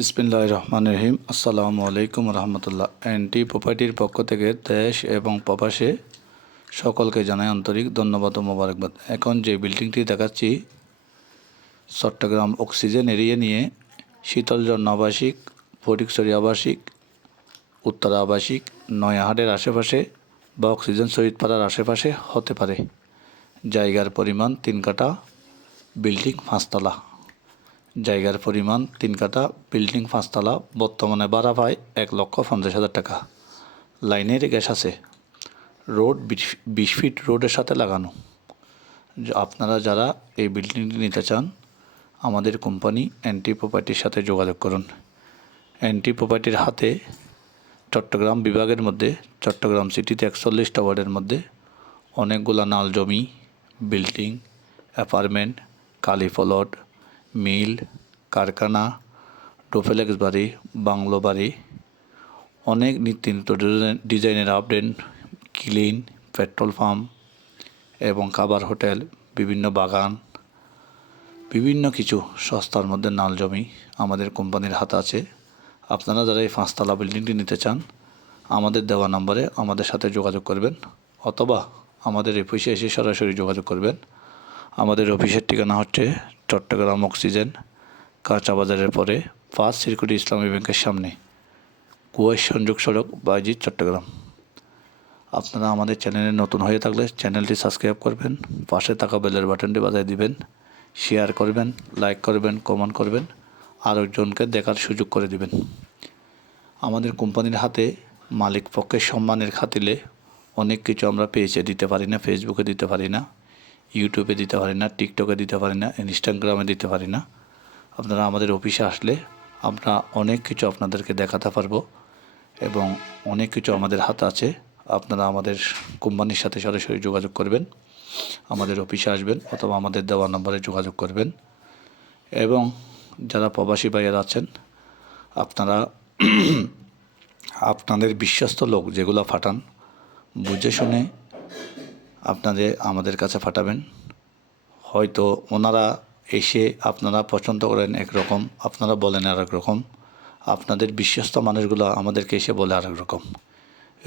বিসমিল্লাহির রহমানির রহিম। আসসালামু আলাইকুম রহমতুল্লাহ। এনটি প্রপার্টির পক্ষ থেকে দেশ এবং প্রবাসে সকলকে জানাই আন্তরিক ধন্যবাদ ও মোবারকবাদ। এখন যে বিল্ডিংটি দেখাচ্ছি চট্টগ্রাম অক্সিজেন এরিয়া নিয়ে শীতলজন্য আবাসিক, ফটিকছড়ি আবাসিক, উত্তরা আবাসিক, নয়াহাটের আশেপাশে বা অক্সিজেন শহীদপাড়ার আশেপাশে হতে পারে। জায়গার পরিমাণ 3 কাঠা, বিল্ডিং 5 তলা। জায়গার পরিমাণ 3 কাঠা, বিল্ডিং 5 তলা। বর্তমানে ভাড়া পায় 1,50,000 টাকা। লাইনের গ্যাস আছে। রোড 20 ফিট রোডের সাথে লাগানো। আপনারা যারা এই বিল্ডিংটি নিতে চান আমাদের কোম্পানি এনটি প্রপার্টির সাথে যোগাযোগ করুন। এনটি প্রপার্টির হাতে চট্টগ্রাম বিভাগের মধ্যে চট্টগ্রাম সিটিতে 41টা ওয়ার্ডের মধ্যে অনেকগুলা নাল জমি, বিল্ডিং, অ্যাপার্টমেন্ট, কালি প্লট, মিল, কারখানা, ডুপ্লেক্স বাড়ি, বাংলো বাড়ি, অনেক নিত্য ডিজাইনের আপডেট, ক্লিন, পেট্রোল পাম্প এবং খাবার হোটেল, বিভিন্ন বাগান, বিভিন্ন কিছু সস্তার মধ্যে নাল জমি আমাদের কোম্পানির হাতে আছে। আপনারা যারা এই 5 তলা বিল্ডিংটি নিতে চান আমাদের দেওয়া নম্বরে আমাদের সাথে যোগাযোগ করবেন, অথবা আমাদের অফিসে এসে সরাসরি যোগাযোগ করবেন। আমাদের অফিসের ঠিকানা হচ্ছে চট্টগ্রাম অক্সিজেন, কাঁচা বাজারের পরে 5 সিরকুটি ইসলামী ব্যাংকের সামনে, কুয়াশ সংযোগ সড়ক, বায়জিৎ, চট্টগ্রাম। আপনারা আমাদের চ্যানেলে নতুন হয়ে থাকলে চ্যানেলটি সাবস্ক্রাইব করবেন, পাশে থাকা বেলের বাটনটি বাজিয়ে দিবেন, শেয়ার করবেন, লাইক করবেন, কমেন্ট করবেন, আরেকজনকে দেখার সুযোগ করে দিবেন। আমাদের কোম্পানির হাতে মালিক পক্ষের সম্মানের খাতিরে অনেক কিছু আমরা পেজে দিতে পারি না, ফেসবুকে দিতে পারি না, ইউটিউবে দিতে পারি না, টিকটকে দিতে পারি না, ইনস্টাগ্রামে দিতে পারি না। আপনারা আমাদের অফিসে আসলে আমরা অনেক কিছু আপনাদেরকে দেখাতে পারবো এবং অনেক কিছু আমাদের হাতে আছে। আপনারা আমাদের কোম্পানির সাথে সরাসরি যোগাযোগ করবেন, আমাদের অফিসে আসবেন অথবা আমাদের দেওয়া নম্বরে যোগাযোগ করবেন। এবং যারা প্রবাসী ভাইয়েরা আছেন আপনারা আপনাদের বিশ্বস্ত লোক যেগুলো পাঠান বুঝে শুনে আপনাদের আমাদের কাছে পাঠাবেন। হয়তো ওনারা এসে আপনারা পছন্দ করেন একরকম, আপনারা বলেন আরেক রকম, আপনাদের বিশ্বস্ত মানুষগুলো আমাদেরকে এসে বলে আরেক রকম।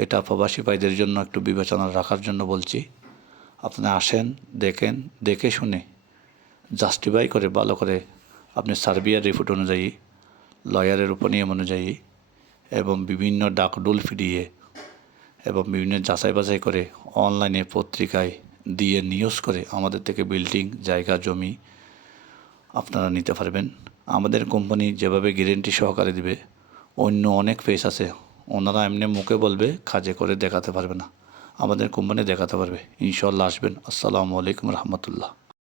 এটা প্রবাসী ভাইদের জন্য একটু বিবেচনা রাখার জন্য বলছি। আপনারা আসেন, দেখেন, দেখে শুনে জাস্টিফাই করে ভালো করে আপনি সার্বিয়ার রিপোর্ট অনুযায়ী, লয়ারের উপনিয়ম অনুযায়ী এবং বিভিন্ন ডাকডোল ফিরিয়ে এবং বিভিন্ন যাচাই বাছাই করে অনলাইনে পত্রিকায় দিয়ে নিউজ করে আমাদের থেকে বিল্ডিং, জায়গা, জমি আপনারা নিতে পারবেন। আমাদের কোম্পানি যেভাবে গ্যারেন্টি সহকারে দিবে, অন্য অনেক পেজ আছে ওনারা এমনি মুখে বলবে, কাজে করে দেখাতে পারবে না। আমাদের কোম্পানি দেখাতে পারবে। ইনশাআল্লাহ আসবেন। আসসালামু আলাইকুম রহমতুল্লাহ।